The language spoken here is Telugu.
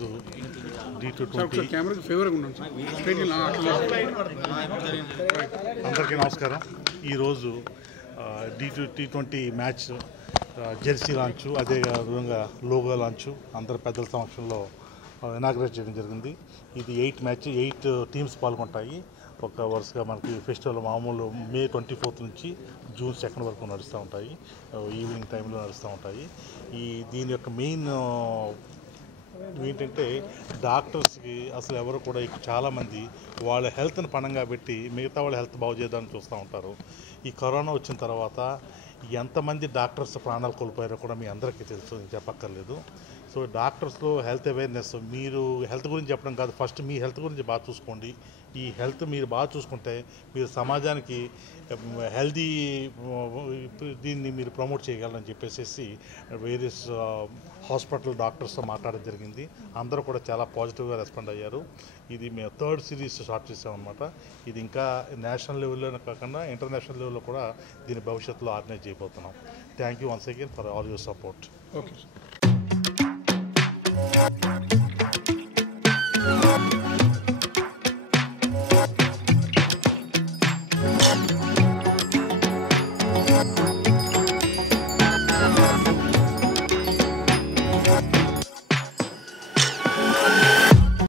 D220 అందరికీ నమస్కారం. ఈరోజు T20 మ్యాచ్ జెర్సీ లాంచు, అదే విధంగా లోగో లాంచు అందరి పెద్దల సమక్షంలో ఇనాగ్రేట్ చేయడం జరిగింది. ఇది 8 టీమ్స్ పాల్గొంటాయి. ఒక వరుసగా మనకి ఫెస్టివల్ మామూలు May 24 నుంచి June 2 వరకు నడుస్తూ ఉంటాయి. ఈవినింగ్ టైంలో నడుస్తూ ఉంటాయి. దీని యొక్క మెయిన్ ఏంటంటే డాక్టర్స్కి అసలు ఎవరు కూడా చాలామంది వాళ్ళ హెల్త్ని పణంగా పెట్టి మిగతా వాళ్ళ హెల్త్ బాగు చేయడానికి చూస్తూ ఉంటారు. ఈ కరోనా వచ్చిన తర్వాత ఎంతమంది డాక్టర్స్ ప్రాణాలు కోల్పోయారో కూడా మీ అందరికీ తెలుసు, చెప్పక్కర్లేదు. సో డాక్టర్స్లో హెల్త్ అవేర్నెస్, మీరు హెల్త్ గురించి చెప్పడం కాదు, ఫస్ట్ మీ హెల్త్ గురించి బాగా చూసుకోండి. ఈ హెల్త్ మీరు బాగా చూసుకుంటే మీరు సమాజానికి హెల్దీ దీన్ని మీరు ప్రమోట్ చేయగలరని చెప్పేసి వేరియస్ హాస్పిటల్ డాక్టర్స్తో మాట్లాడడం జరిగింది. అందరూ కూడా చాలా పాజిటివ్గా రెస్పాండ్ అయ్యారు. ఇది మేము 3rd సిరీస్ స్టార్ట్ చేసామన్నమాట. ఇది ఇంకా నేషనల్ లెవెల్లోనే కాకుండా ఇంటర్నేషనల్ లెవెల్లో కూడా దీని భవిష్యత్తులో ఆర్గనైజ్ చేయబోతున్నాం. Thank you once again for all your support. Okay.